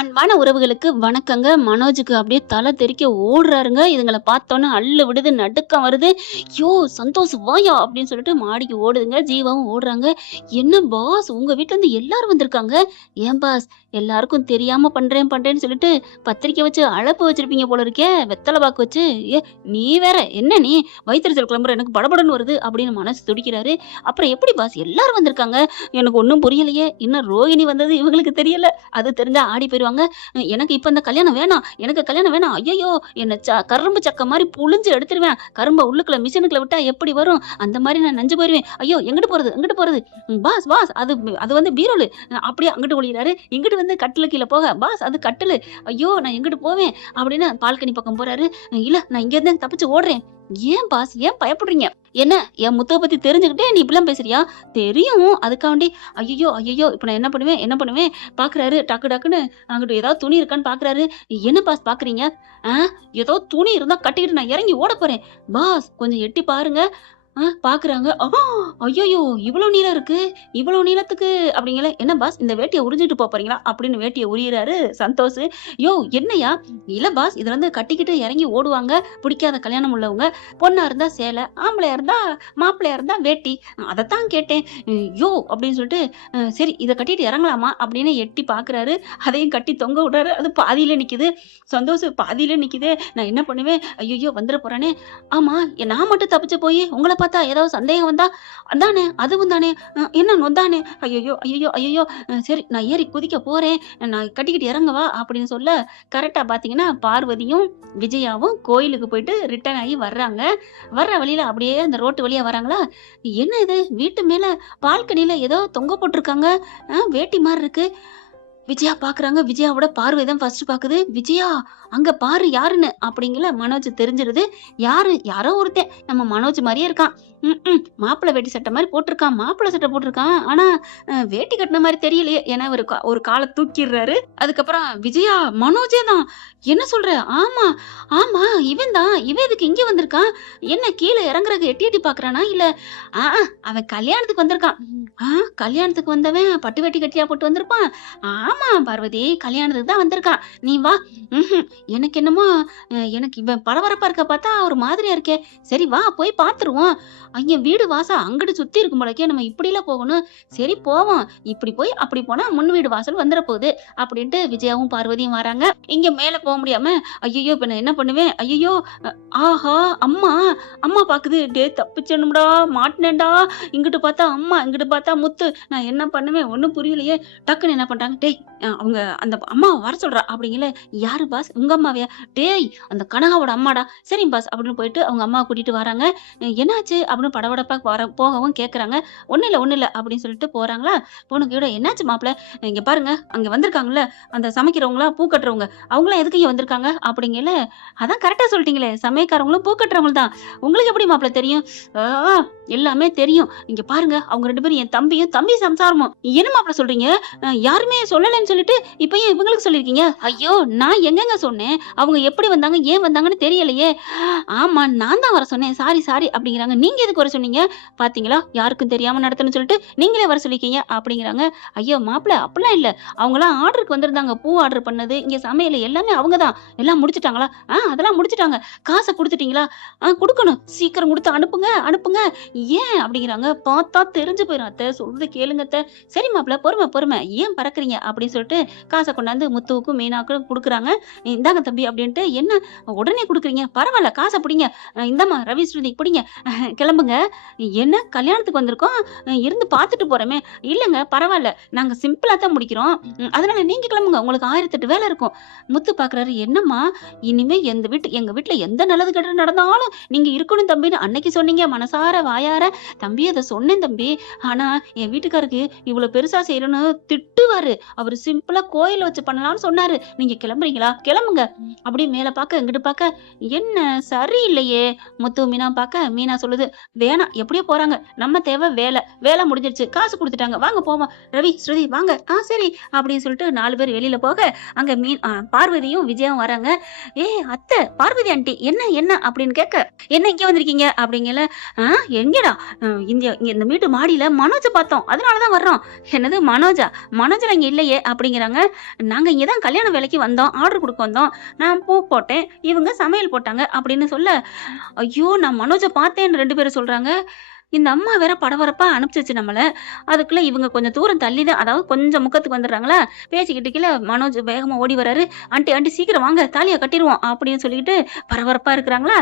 அன்பான உறவுகளுக்கு வணக்கங்க. மனோஜுக்கு அப்படியே தலை தெறிக்க ஓடுறாருங்க. இதுங்கள பார்த்தோன்னே அள்ளு விடுது, நடுக்கம் வருது. "யோ சந்தோஷ் வாயா" அப்படின்னு சொல்லிட்டு மாடிக்கு ஓடுதுங்க. ஜீவாவும் ஓடுறாங்க. "என்ன பாஸ் உங்க வீட்லருந்து எல்லாரும் வந்திருக்காங்க." "ஏன் பாஸ் எல்லாருக்கும் தெரியாம பண்றேன்னு சொல்லிட்டு பத்திரிக்கை வச்சு அழைப்பு வச்சிருப்பீங்க போல இருக்கே, வெத்தல பாக்கு வச்சு." "ஏ நீ வேற என்ன நீ வயித்தெரிச்சல் கிளம்புற எனக்கு படபடன்னு வருது" அப்படின்னு மனசு துடிக்கிறாரு. "அப்புறம் எப்படி பாஸ் எல்லாரும் வந்திருக்காங்க? எனக்கு ஒண்ணும் புரியலையே. இன்னும் ரோகிணி வந்தது இவங்களுக்கு தெரியல. அது தெரிஞ்சா ஆடி போயிருவாங்க. எனக்கு இப்ப இந்த கல்யாணம் வேணாம். எனக்கு கல்யாணம் வேணாம். ஐயய்யோ! என்ன கரும்பு சக்க மாரி புழிஞ்சு எடுத்துருவேன். கரும்ப உள்ளுக்குள்ள மிஷினுக்குள்ள விட்டா எப்படி வரும்? அந்த மாரி நான் நஞ்சு போயிருவேன். ஐயோ! எங்கிட்டு போறது? எங்கிட்டு போறது? பாஸ் பாஸ் அது அது வந்து பீரோலு. அப்படியே அங்கிட்டு ஒளியிறாரு. இங்கிட்டு வந்து கட்டிலு கீழ போக, பாஸ் அது கட்டிலு. ஐயோ! நான் எங்கிட்டு போவேன்? அப்படின்னு பால்கனி பக்கம் போறாரு. இல்ல நான் இங்க இருந்து தப்பிச்சு ஓடுறேன். ஏன் பாஸ்? ஏன் பயப்படுறீங்க? என்ன என் முத்துவ பத்தி தெரிஞ்சுக்கிட்டே நீ இப்படிலாம் பேசுறியா? தெரியும். அதுக்காண்டி ஐயய்யோ! ஐயய்யோ! இப்ப நான் என்ன பண்ணுவேன்? என்ன பண்ணுவேன்? பாக்குறாரு டக்கு டக்குன்னு அங்கிட்டு ஏதாவது துணி இருக்கான்னு பாக்குறாரு. என்ன பாஸ் பாக்குறீங்க? ஆ ஏதோ துணி இருந்தா கட்டிக்கிட்டு நான் இறங்கி ஓடப் போறேன். பாஸ் கொஞ்சம் எட்டி பாருங்க. பாக்குறாங்க. ஐயய்யோ! இவ்ளோ நீளம் இருக்கு. இவ்ளோ நீளத்துக்கு அப்படிங்களே. என்ன பாஸ் இந்த வேட்டிய உரிஞ்சுட்டு போறீங்களா? அப்படின்னு வேட்டிய உரியிறாரு சந்தோஷ். யோவ் என்னய்யா? இல்ல பாஸ் இதுல இருந்து கட்டிக்கிட்டு இறங்கி ஓடுவாங்க. பிடிக்காத கல்யாணம் உள்ளவங்க. பொண்ணா இருந்தா சேலை, ஆம்பளையா இருந்தா மாப்பிள்ளையா இருந்தா வேட்டி. அதத்தான் கேட்டேன். யோவ் அப்படின்னு சொல்லிட்டு, சரி இத கட்டிட்டு இறங்கலாமா? அப்படின்னு எட்டி பாக்குறாரு. அதையும் கட்டி தொங்க விடுறாரு. அது பாதியில நிக்குது. சந்தோஷ் பாதியில நிக்குதே. நான் என்ன பண்ணுவேன்? ஐயய்யோ! வந்துற போறானே. ஆமா நான் மட்டும் தப்பிச்சு போயி உங்கள பார்த்தா ஏதாவது சந்தேகம் வந்தா, அதானே அதுவும் தானே, என்ன நொந்தானே, ஐயையோ ஐயையோ ஐயையோ, சரி நான் ஏறி குதிக்க போறேன், நான் கட்டிக்கிட்டு இறங்கவா அப்படின்னு சொல்ல, கரெக்டா பார்த்தீங்கன்னா பார்வதியும் விஜயாவும் கோயிலுக்கு போயிட்டு ரிட்டர்ன் ஆகி வர்றாங்க. வர்ற வழியில அப்படியே அந்த ரோட்டு வழியா வராங்களா, என்ன இது வீட்டு மேல பால்கனியில ஏதோ தொங்க போட்டிருக்காங்க, வேட்டி மாரி இருக்கு. விஜயா பாக்குறாங்க. விஜயாவோட பார்வை தான் ஃபர்ஸ்ட் பாக்குது. விஜயா அங்க பாரு யாருன்னு அப்படிங்கல மனோஜ் தெரிஞ்சிருது. யாரோ ஒருத்தன் நம்ம மனோஜ் மாதிரியே இருக்கான். மாப்பிள்ளை வேட்டி சட்டை மாதிரி போட்டிருக்கான். மாப்பிள்ளை சட்டை போட்டிருக்கான். ஆனா வேட்டி கட்டின மாதிரி தெரியலையே. ஏன்னா ஒரு காலை தூக்கிடுறாரு. அதுக்கப்புறம் விஜயா மனோஜே தான். என்ன சொல்ற? ஆமா ஆமா இவன் தான். இவன் எதுக்கு இங்க வந்திருக்கான்? என்ன கீழே இறங்குறதுக்கு எட்டி எட்டி பாக்குறானா? இல்ல அவன் கல்யாணத்துக்கு வந்திருக்கான். கல்யாணத்துக்கு வந்தவன் பட்டு வேட்டி கட்டியா போட்டு வந்திருப்பான். ஆமா பார்வதி கல்யாணத்துக்கு தான் வந்திருக்கான். நீ வா. எனக்கு என்னமோ எனக்கு இவன் பரபரப்பா இருக்க பார்த்தா ஒரு மாதிரியா இருக்கே. சரி வா போய் பாத்துருவோம். அங்க வீடு வாசல் அங்கிட்டு சுத்தி இருக்கும் போலக்கே. நம்ம இப்படிலாம் போகணும். சரி போவோம். இப்படி போய் அப்படி போனா முன் வீடு வாசல் வந்துட போகுது அப்படின்ட்டு விஜயாவும் பார்வதியும் வராங்க. இங்க மேல போக முடியாம ஐயோ இப்ப நான் என்ன பண்ணுவேன்? ஐயோ ஆஹா அம்மா அம்மா பாக்குது. டே தப்பிச்சேனும்டா மாட்டினேன்டா. இங்கிட்டு பார்த்தா அம்மா இங்கிட்டு பார்த்தா முத்து. நான் என்ன பண்ணுவேன்? ஒண்ணும் புரியலையே. டக்குன்னு என்ன பண்றாங்க? டேய் அவங்க அந்த அம்மாவை வர சொல்றா அப்படிங்கல. யாரு பாஸ்? உங்க அம்மாவையா? டேய் அந்த கனகாவோட அம்மாடா. சரி பாஸ் அப்படின்னு போயிட்டு அவங்க அம்மாவை கூட்டிட்டு வராங்க. என்னாச்சு அப்படின்னு படபடப்பா போகவும் கேக்குறாங்க. ஒண்ணும் இல்ல அப்படின்னு சொல்லிட்டு போறாங்களா. போனக்கையோட என்னாச்சு மாப்பிள்ள? இங்க பாருங்க அங்க வந்திருக்காங்கல்ல அந்த சமைக்கிறவங்களா பூ கட்டுறவங்க அவங்களாம் எதுக்கு இங்க வந்திருக்காங்க அப்படிங்கல. அதான் கரெக்டா சொல்லிட்டீங்களே சமையக்காரவங்களும் பூ கட்டுறவங்க தான். உங்களுக்கு எப்படி மாப்பிள்ள தெரியும்? எல்லாமே தெரியும். இங்க பாருங்க அவங்க 2 பேரும் என் தம்பியும் தம்பி சம்சாரமும். என்ன மாப்பிள்ள சொல்றீங்க? யாருமே சொல்லலன்னு சொல்லிட்டு இப்ப ஏன் இவங்களுக்கு சொல்லிருக்கீங்க? ஐயோ நான் எங்கங்க சொன்னேன்? அவங்க எப்படி வந்தாங்க ஏன் வந்தாங்கன்னு தெரியலையே. ஆமா நான் தான் வர சொன்னேன். சாரி அப்படிங்கிறாங்க. நீங்க எதுக்கு வர சொன்னீங்க? பாத்தீங்களா யாருக்கும் தெரியாம நடத்தணும்னு சொல்லிட்டு நீங்களே வர சொல்லிருக்கீங்க அப்படிங்கிறாங்க. ஐயோ மாப்பிள்ள அப்படிலாம் இல்ல. அவங்களாம் ஆர்டருக்கு வந்திருந்தாங்க. பூ ஆர்டர் பண்ணது இங்க சமையல் எல்லாமே அவங்கதான். எல்லாம் முடிச்சிட்டாங்களா? அதெல்லாம் முடிச்சிட்டாங்க. காசை கொடுத்துட்டீங்களா? கொடுக்கணும். சீக்கிரம் கொடுத்து அனுப்புங்க. ஏன் அப்படிங்கிறாங்க. பார்த்தா தெரிஞ்சு போயிரும். அத்தை சொல்றது கேளுங்க அத்தை. சரி மாப்பிள்ள பொறுமை ஏன் பறக்குறீங்க அப்படின்னு சொல்லிட்டு காசை கொண்டாந்து முத்துவுக்கும் மீனாக்கும் கொடுக்குறாங்க. இந்தாங்க தம்பி அப்படின்ட்டு. என்ன உடனே கொடுக்குறீங்க? பரவாயில்ல காசை பிடிங்க. இந்தாம்மா ரவி ஸ்ருதி பிடிங்க. கிளம்புங்க. என்ன கல்யாணத்துக்கு வந்திருக்கோம் இருந்து பார்த்துட்டு போறோமே. இல்லைங்க பரவாயில்ல நாங்க சிம்பிளா தான் முடிக்கிறோம். அதனால நீங்க கிளம்புங்க. உங்களுக்கு 1008 வேலை இருக்கும். முத்து பாக்குறாரு. என்னம்மா இனிமே எங்க வீட்டுல எந்த நல்லது கெட்டது நடந்தாலும் நீங்க இருக்கணும் தம்பின்னு அன்னைக்கு சொன்னீங்க மனசார வாயார. தம்பி அதை சொன்னேன் தம்பி. ஆனா என் வீட்டுக்காருக்கு இவ்வளவு பெருசா செய்யணும்னு திட்டுவாரு. அவரு சிம்பிளா கோயில வச்சு பண்ணலாம்னு சொன்னாரு. நீங்க கிளம்புறீங்களா? கிளம்புங்க. அப்படியே மேல பாக்க இங்கிட்டு பாக்க என்ன சரியில்லையே. முத்து மீனா பாக்க மீனா சொல்லுது. வேணாம் எப்படியோ போறாங்க, நம்ம தேவை வேலை, வேலை முடிஞ்சிருச்சு, காசு கொடுத்துட்டாங்க, வாங்க போவோம், ரவி ஸ்ருதி வாங்க, சரி அப்படின்னு சொல்லிட்டு 4 பேர் வெளியில போக அங்க பார்வதியும் விஜயாவும் வராங்க. அத்தை பார்வதி ஆண்டி என்ன என்ன அப்படின்னு கேட்க, என்ன இங்க வந்திருக்கீங்க அப்படிங்கல. எங்கடா இந்த வீட்டு மாடியில மனோஜை பார்த்தோம், அதனாலதான் வர்றோம். என்னது மனோஜா? மனோஜா இங்க இல்லையே அப்படிங்கிறாங்க. நாங்க இங்கதான் கல்யாண வேலைக்கு வந்தோம், ஆர்டர் கொடுக்க வந்தோம், நான் பூ போட்டேன், இவங்க சமையல் போட்டாங்க அப்படின்னு சொல்ல, ஐயோ நான் மனோஜை பார்த்தேன்னு 2 பேரும் சொல்றாங்க. இந்த அம்மா வேற படபடப்பா அனுப்பிச்சிச்சு நம்மள. அதுக்குள்ள இவங்க கொஞ்சம் தூரம் தள்ளி தான், அதாவது கொஞ்சம் முக்கத்துக்கு வந்துடுறாங்களா. பேசிக்கிட்டு கீழே மனோஜ் வேகமா ஓடி வராரு. ஆண்டி சீக்கிரம் வாங்க, தாலியை கட்டிடுவோம் அப்படின்னு சொல்லிட்டு பரபரப்பா இருக்கிறாங்களா.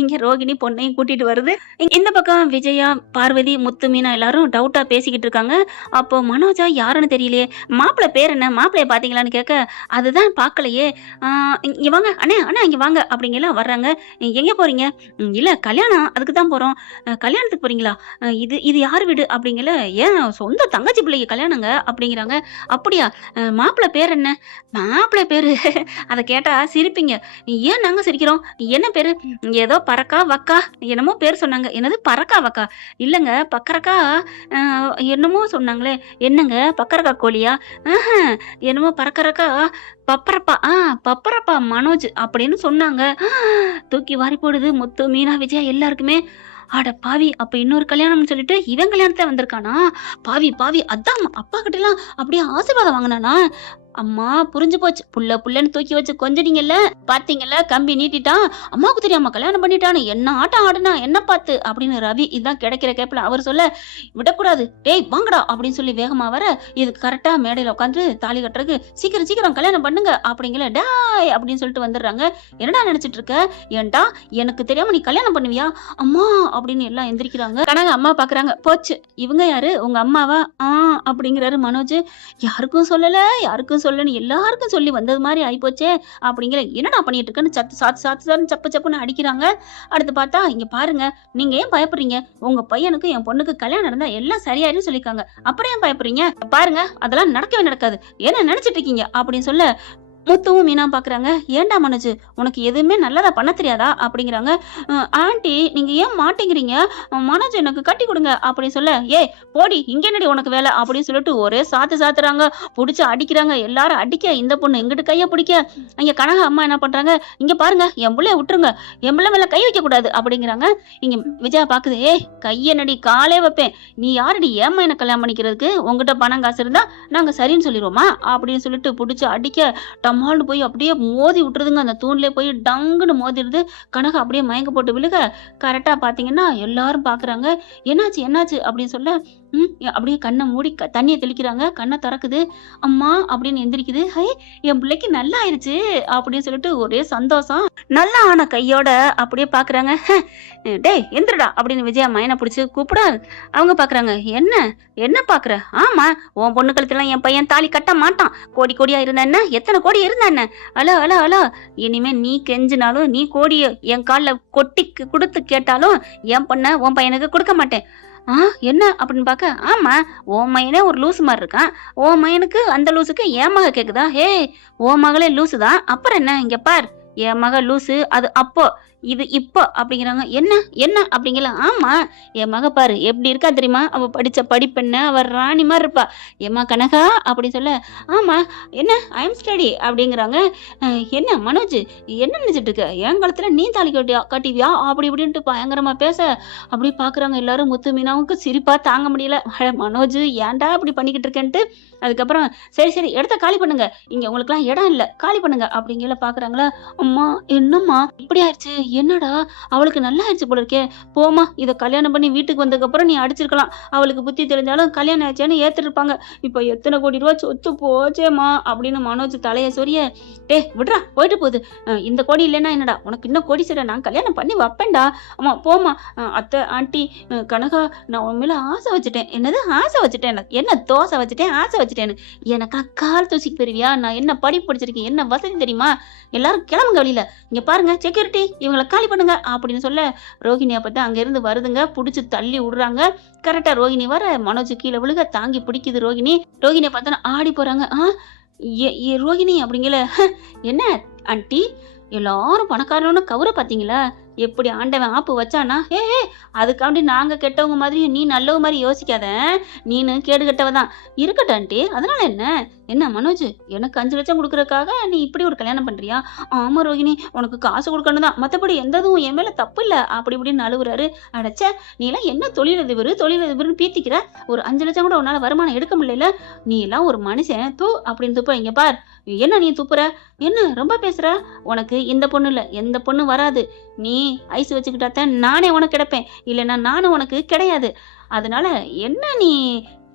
இங்க ரோகிணி பொண்ணையும் கூட்டிட்டு வருது. இந்த பக்கம் விஜயா, பார்வதி, முத்து, மீனா எல்லாரும் டவுட்டா பேசிக்கிட்டு இருக்காங்க. அப்போ மனோஜா யாருன்னு தெரியலையே, மாப்பிள்ளை பேர் என்ன, மாப்பிள்ளைய பாத்தீங்களான்னு கேட்க, அதுதான் பார்க்கலையே. இங்க வாங்க அண்ணே இங்க வாங்க அப்படிங்கலாம் வர்றாங்க. எங்க போறீங்க? இல்ல கல்யாணம், அதுக்கு தான் போறோம். கல்யாணத்துக்கு போறீங்க? இது யார் வீடு அப்படிங்கல. ஏன் சொந்த தங்கச்சி பிள்ளைக்கு கல்யாணங்க அப்படிங்கிறாங்க. அப்படியா? மாப்பிள்ளை பேர் என்ன? மாப்பிள்ளை பேரு அதை கேட்டா சிரிப்பீங்க. ஏன் நாங்க சிரிக்கிறோம்? என்ன பேரு? ஏதோ பறக்கா வக்கா என்னமோ பேர் சொன்னாங்க. என்னது பறக்கா வக்கா? இல்லங்க பக்கரக்கா என்னமோ சொன்னாங்களே. என்னங்க பக்கரக்கா கோழியா? என்னமோ பறக்கறக்கா பப்பரப்பா பப்பரப்பா மனோஜ் அப்படின்னு சொன்னாங்க. தூக்கி வாரி போடுது முத்து, மீனா, விஜயா எல்லாருக்குமே. அட பாவி, அப்ப இன்னொரு கல்யாணம்னு சொல்லிட்டு இவன் கல்யாணத்தை வந்திருக்கானா? பாவி அதான் அப்பா கிட்ட எல்லாம் அப்படியே ஆசீர்வாதம் வாங்கினானா? அம்மா புரிஞ்சு போச்சு, புள்ளன்னு தூக்கி வச்சு கொஞ்சிட்டீங்கல்ல, பாத்தீங்கல்ல கம்பி நீட்டிட்டான், அம்மாவுக்கு தெரியாம கல்யாணம் பண்ணிட்டான்னு என்ன ஆட்டம் ஆடுனா என்ன பார்த்து அப்படின்னு ரவி இதான் கிடைக்கிற கேப்ல அவர் சொல்ல, விடக்கூடாது டேய் வாங்கடா அப்படின்னு சொல்லி வேகமா வர, இது கரெக்டா மேடையில உட்காந்து தாலி கட்டுறதுக்கு சீக்கிரம் கல்யாணம் பண்ணுங்க அப்படிங்கல. டாய் அப்படின்னு சொல்லிட்டு வந்துடுறாங்க. என்னடா நினைச்சிட்டு இருக்க? ஏன்டா எனக்கு தெரியாம நீ கல்யாணம் பண்ணுவியா அம்மா அப்படின்னு எல்லாம் எந்திரிக்கிறாங்க. கனக அம்மா பாக்குறாங்க. போச்சு, இவங்க யாரு உங்க அம்மாவா? அப்படிங்கிறாரு மனோஜ். யாருக்கும் சொல்லலன்னு எல்லாருக்கும் சொல்லி வந்தது மாதிரி ஆயிப்போச்சே அப்படிங்கிற. என்னடா பண்ணிட்டு இருக்கன்னு சாத்து சப்புன்னு அடிக்கிறாங்க. அடுத்து பார்த்தா, இங்க பாருங்க, நீங்க ஏன் பயப்படுறீங்க? உங்க பையனுக்கு என் பொண்ணுக்கு கல்யாணம் நடந்தா எல்லாம் சரியாயிரும் சொல்லிருக்காங்க, அப்புறம் ஏன் பயப்படுறீங்க? பாருங்க அதெல்லாம் நடக்கவே நடக்காது, என்ன நினைச்சிட்டு இருக்கீங்க அப்படின்னு சொல்ல, முத்துவும் மீனா பாக்குறாங்க. ஏன்டா மனோஜ், உனக்கு எதுவுமே நல்லதா பண்ண தெரியாதா அப்படிங்கிறாங்க. ஆண்டி நீங்க ஏன் மாட்டேங்கிறீங்க, மனோஜ் எனக்கு கட்டி கொடுங்க அப்படின்னு சொல்ல, போடி இங்க என்னடி உனக்கு வேலை அப்படின்னு சொல்லிட்டு ஒரே சாத்துறாங்க, புடிச்சு அடிக்கிறாங்க. எல்லாரும் அடிக்க இந்த பொண்ணு எங்கிட்டு கைய பிடிக்க, இங்க கனக அம்மா என்ன பண்றாங்க, இங்க பாருங்க என் பிள்ளைய விட்டுருங்க, என் பிள்ளை மேல கை வைக்க கூடாது அப்படிங்கிறாங்க. இங்க விஜயா பாக்குது. கைய நடி காலே வைப்பேன், நீ யாரடி ஏமா என்ன கல்யாணம் பண்ணிக்கிறதுக்கு, உங்ககிட்ட பணம் காசு இருந்தா நாங்க சரின்னு சொல்லிடுவோமா அப்படின்னு சொல்லிட்டு புடிச்சு அடிக்க, டமால்னு போய் அப்படியே மோதி விட்டுருதுங்க. அந்த தூண்ல போய் டங்குன்னு மோதிடுது. கனக அப்படியே மயங்க போட்டு விழுக, கரெக்டா பாத்தீங்கன்னா எல்லாரும் பாக்குறாங்க. என்னாச்சு அப்படின்னு சொல்ல, அப்படியே கண்ணை மூடி தண்ணியை தெளிக்கிறாங்க. கண்ணை திறக்குது. அம்மா அப்படின்னு எந்திரிக்குது. என் பிள்ளைக்கு நல்லா ஆயிருச்சு அப்படின்னு சொல்லிட்டு ஒரே சந்தோஷம். நல்லா ஆன கையோட அப்படியே பாக்குறாங்க. டேய் எந்திரடா அப்படின்னு விஜயா மயனை பிடிச்சு கூப்பிட, அவங்க பாக்குறாங்க. என்ன பாக்குற? ஆமா, உன் பொண்ணு கழுத்துலாம் என் பையன் தாலி கட்ட மாட்டான், கோடியா இருந்தா என்ன, எத்தனை கோடி இருந்தா என்ன, அலோ இனிமே நீ கெஞ்சினாலும், நீ கோடிய என் காலில் கொட்டி கொடுத்து கேட்டாலும் என் பொண்ண உன் பையனுக்கு கொடுக்க மாட்டேன். என்ன அப்படின்னு பார்க்க, ஆமா உன் மயனே ஒரு லூசு மாதிரி இருக்கான், உன் மயனுக்கு அந்த லூசுக்கு என் மக கேக்குதா? உன் மகளே லூசு தான், அப்புறம் என்ன, இங்க பார் என் மக லூசு, அது அப்போ இது இப்போ அப்படிங்கிறாங்க. என்ன அப்படிங்கல. ஆமா என் மக பாரு எப்படி இருக்கா தெரியுமா, அவ படிச்ச படிப்பென்ன, அவ ராணி மாதிரி இருப்பா, ஏமா கனகா அப்படி சொல்ல, ஆமா என்ன ஐஎம் ஸ்டடி அப்படிங்கிறாங்க. என்ன மனோஜ் என்ன நினைச்சிட்டு இருக்க, என் காலத்துல நீ தாலி கட்டிவியா அப்படி இப்படின்ட்டு பயங்கரமா பேச, அப்படி பாக்குறாங்க எல்லாரும். முத்து மீனாவுக்கு சிரிப்பா தாங்க முடியல. மனோஜ் ஏன்டா இப்படி பண்ணிக்கிட்டு இருக்கேன்ட்டு. அதுக்கப்புறம் சரி இடத்த காலி பண்ணுங்க, இங்க உங்களுக்கு எல்லாம் இடம் இல்ல, காலி பண்ணுங்க அப்படிங்கல. பாக்குறாங்களா, அம்மா என்னம்மா இப்படி ஆயிடுச்சு, என்னடா அவளுக்கு நல்லா ஆயிடுச்சு போல இருக்கே, போமா இதை கல்யாணம் பண்ணி வீட்டுக்கு வந்ததுக்கு அப்புறம் நீ அடிச்சிருக்கலாம், அவளுக்கு புத்தி தெரிஞ்சாலும் கல்யாணம் ஆயிடுச்சேன்னு ஏத்துட்டு இருப்பாங்க, இப்ப எத்தனை கோடி ரூபா சொத்து போச்சேமா அப்படின்னு மனோஜ் தலைய சொரிய. விடுறா போயிட்டு போகுது, இந்த கோடி இல்லைன்னா என்னடா, உனக்கு இன்னும் கோடி சரி, நான் கல்யாணம் பண்ணி வைப்பேன்டா, அம்மா போமா. அத்தை ஆண்டி கனகா நான் உன் மேல ஆசை வச்சுட்டேன். என்னது ஆசை வச்சுட்டேன்? என்ன தோசை வச்சுட்டேன் ஆசை வச்சுட்டேன்னு, எனக்கா கால் தூசிக்கு பெறுவியா, நான் என்ன படிப்பு படிச்சிருக்கேன், என்ன வசதி தெரியுமா, எல்லாரும் கிளம்புங்க வெளியில, இங்க பாருங்க செக்யூரிட்டி இவங்களை காலி பண்ணுங்க அப்படின்னு சொல்ல, ரோகிணி அப்பதான் அங்க இருந்து வருதுங்க, புடிச்சு தள்ளி விடுறாங்க. கரெக்டா ரோகிணி வர மனோஜ் கீழே விழுக, தாங்கி பிடிக்குது ரோகிணியை பார்த்தா ஆடி போறாங்க. ரோகிணி அப்படிங்கல. என்ன ஆண்டி எல்லாரும் பணக்காரன்னு கவுர பாத்தீங்களா, எப்படி ஆண்டவன் ஆப்பு வச்சானா அதுக்காண்டி நாங்க கெட்டவங்க மாதிரி நீ நல்லவ மாதிரி யோசிக்காத. நீனு கேடு கெட்டவ தான். இருக்கட்டும் ஆண்டி, அதனால என்ன மனோஜ், எனக்கு 5 லட்சம் கொடுக்கறதுக்காக நீ இப்படி ஒரு கல்யாணம் பண்றியா? ஆமா ரோகிணி, உனக்கு காசு கொடுக்கணும் தான், மத்தபடி எந்ததும் என் மேல தப்பு இல்ல அப்படி இப்படின்னு அழுகுறாரு. அடைச்ச, நீ எல்லாம் என்ன தொழிலதிபர்னு பீத்திக்கிற? ஒரு 5 லட்சம் கூட உன்னால வருமானம் எடுக்க முடியல. நீ எல்லாம் ஒரு மனுஷன் தூ அப்படின்னு துப்ப. இங்க பார், என்ன நீ துப்புற? என்ன ரொம்ப பேசுற? உனக்கு இந்த பொண்ணு இல்ல, எந்த பொண்ணு வராது. நீ ஐஸ் வச்சுக்கிட்டாத்தான் நானே உனக்கு கிடைப்பேன், இல்லைன்னா நானும் உனக்கு கிடையாது. அதனால என்ன நீ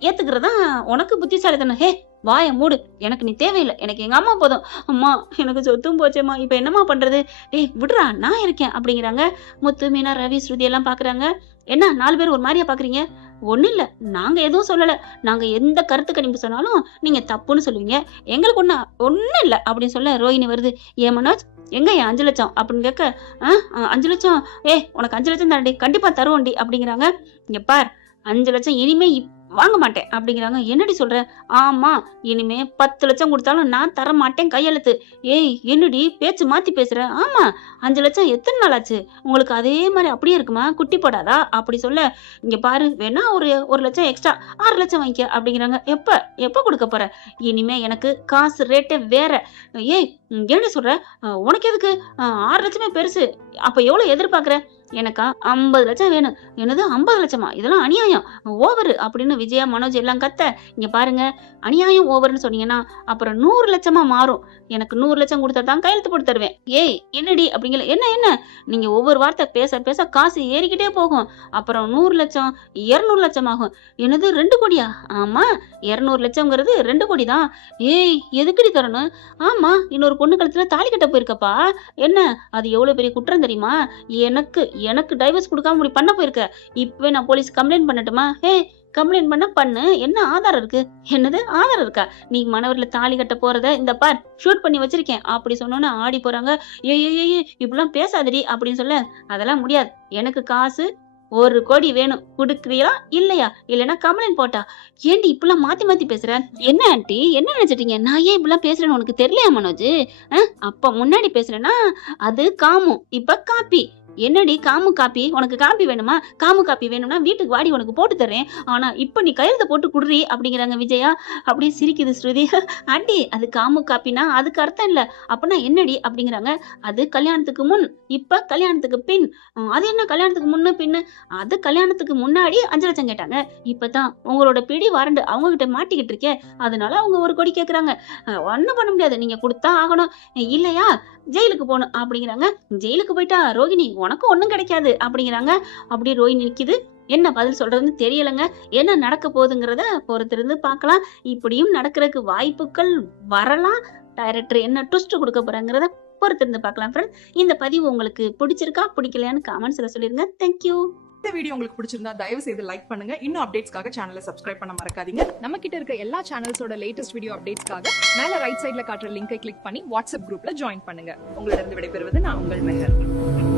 ஏத்துக்கிறதா உனக்கு புத்திசாலித்தனம். வாய மூடு, எனக்கு நீ தேவையில்லை, எனக்கு எங்க அம்மா போதும். அம்மா எனக்கு சொத்தும் போச்சேம்மா, இப்ப என்னம்மா பண்றது? டேய் விடுறா, நான் இருக்கேன் அப்படிங்கிறாங்க. முத்து, மீனா, ரவி, ஸ்ருதி எல்லாம் பாக்குறாங்க. என்ன 4 பேர் ஒரு மாதிரியா பாக்குறீங்க? ஒண்ணு இல்ல, நாங்க எதுவும் சொல்லல. நாங்க எந்த கருத்து கணிப்பு சொன்னாலும் நீங்க தப்புன்னு சொல்லுவீங்க. எங்களுக்கு ஒண்ணு இல்ல அப்படின்னு சொல்ல ரோஹிணி வருது. ஏன் மனோஜ், எங்க என் 5 லட்சம் அப்படின்னு கேட்க, 5 லட்சம் உனக்கு 5 லட்சம் தாண்டி, கண்டிப்பா தருவோண்டி அப்படிங்கிறாங்க. இங்க பார், 5 லட்சம் இனிமே வாங்க மாட்டேன் அப்படிங்கிறாங்க. என்னடி சொல்ற? ஆமா, இனிமே 10 லட்சம் கொடுத்தாலும் நான் தர மாட்டேன், கையெழுத்து. என்னடி பேச்சு மாத்தி பேசுற? ஆமா, 5 லட்சம் எத்தனை நாள் ஆச்சு உங்களுக்கு? அதே மாதிரி அப்படியே இருக்குமா, குட்டி போடாதா அப்படி சொல்ல, இங்க பாரு, வேணா ஒரு லட்சம் எக்ஸ்ட்ரா 6 லட்சம் வாங்கிக்க அப்படிங்கிறாங்க. எப்ப கொடுக்க போற? இனிமே எனக்கு காசு ரேட்டே வேற. என்ன சொல்ற? உனக்கு எதுக்கு 6 லட்சமே பெருசு, அப்ப எவ்வளவு எதிர்பார்க்கற? எனக்கா 50 லட்சம் வேணும். என்னது 50 லட்சமா? இதெல்லாம் அநியாயம், ஓவரு அப்படின்னு விஜயா, மனோஜ் எல்லாம் கத்த. இங்க பாருங்க, அநியாயம் ஓவர்னு சொன்னீங்கன்னா அப்புறம் 100 லட்சமா மாறும். எனக்கு 100 லட்சம் கொடுத்தா தான் கையெழுத்து போட்டு தருவேன். என்னடி அப்படிங்கல? என்ன நீங்க ஒவ்வொரு வார்த்தை பேச பேச காசு ஏறிக்கிட்டே போகும். அப்புறம் 100 லட்சம் 200 லட்சம் ஆகும். என்னது 2 கோடியா? ஆமா, 200 லட்சம்ங்கிறது 2 கோடி தான். எதுக்குடி தரணும்? ஆமா, இன்னொரு பொண்ணு கழுத்துல தாலி கட்ட போயிருக்கப்பா. என்ன அது எவ்வளவு பெரிய குற்றம் தெரியுமா? எனக்கு டைவர்ஸ் கொடுக்காம இப்படி பண்ண போயிருக்க. இப்பவே நான் போலீஸ் கம்ப்ளைண்ட் பண்ணட்டுமா? கம்ப்ளைண்ட் பண்ணு. என்ன ஆதாரம் இருக்கு? என்னது ஆதாரம் இருக்கா? நீ மணவரில் தாலி கட்ட போறத இந்த பார், ஷூட் பண்ணி வச்சிருக்கேன் அப்படி சொன்னோன்னு ஆடி போறாங்க. இப்படிலாம் பேசாதடி அப்படின்னு சொல்ல, அதெல்லாம் முடியாது, எனக்கு காசு 1 கோடி வேணும். குடுக்குறியா இல்லையா? இல்லைன்னா கம்ப்ளைண்ட் போட்டா. ஏண்டி இப்பெல்லாம் மாத்தி மாத்தி பேசுற? என்ன ஆண்டி, என்ன நினைச்சிட்டீங்க? நான் ஏன் இப்பெல்லாம் பேசுறேன்னு உனக்கு தெரியலையா மனோஜ்? அப்ப முன்னாடி பேசுறேன்னா அது காமு, இப்ப காப்பி. என்னடி காமு காப்பி? உனக்கு காப்பி வேணுமா? காமு காப்பி வேணும்னா வீட்டுக்கு வாடி, உனக்கு போட்டு தரேன். ஆனா இப்ப நீ கையெழுத்து போட்டு குடுறி அப்படிங்கிறாங்க விஜயா. அப்படியே சிரிக்குது ஸ்ருதி. ஆண்டி, அது காமு காப்பினா அதுக்கு அர்த்தம் இல்ல. அப்படின்னா என்னடி அப்படிங்கிறாங்க. அது கல்யாணத்துக்கு முன், இப்ப கல்யாணத்துக்கு பின். அது என்ன கல்யாணத்துக்கு முன்னு பின்னு? அது கல்யாணத்துக்கு முன்னாடி 5 லட்சம் கேட்டாங்க. இப்பதான் உங்களோட பிடி வாரண்டு அவங்க கிட்ட மாட்டிக்கிட்டு இருக்கே, அதனால அவங்க 1 கோடி கேக்குறாங்க. ஒண்ணும் பண்ண முடியாது, நீங்க கொடுத்தா ஆகணும், இல்லையா ஜெயிலுக்கு போகணும் அப்படிங்கிறாங்க. ஜெயிலுக்கு போயிட்டா ரோகிணி உனக்கும் ஒண்ணும் கிடைக்காது அப்படிங்கிறாங்க. அப்படியே ரோஹிணி நிக்குது. என்ன பதில் சொல்றதுன்னு தெரியலங்க. என்ன நடக்க போகுதுங்கிறத பொறுத்திருந்து பார்க்கலாம். இப்படியும் நடக்கிறதுக்கு வாய்ப்புகள் வரலாம். டைரக்டர் என்ன ட்விஸ்ட் கொடுக்க போறாங்கிறத பொறுத்திருந்து பார்க்கலாம் ஃப்ரெண்ட். இந்த பதிவு உங்களுக்கு பிடிச்சிருக்கா பிடிக்கலையான்னு கமெண்ட்ஸ்ல சொல்லிருங்க. தேங்க்யூ. இந்த வீடியோ உங்களுக்கு பிடிச்சிருந்தா தயவு செய்து லைக் பண்ணுங்க. இன்னும் அப்டேட்ஸ்க்காக சேனலை சப்ஸ்கிரைப் பண்ண மறக்காதீங்க. நம்ம கிட்ட இருக்க எல்லா சேனல்ஸோட லேட்டஸ்ட் வீடியோ அப்டேட்ஸ்க்காக மேல ரைட் சைடுல காட்டுற லிங்கை கிளிக் பண்ணி வாட்ஸ்அப் குரூப்ல ஜாயின் பண்ணுங்க. உங்களிடம் விடைபெறுவது நான் உங்கள் மெஹர்.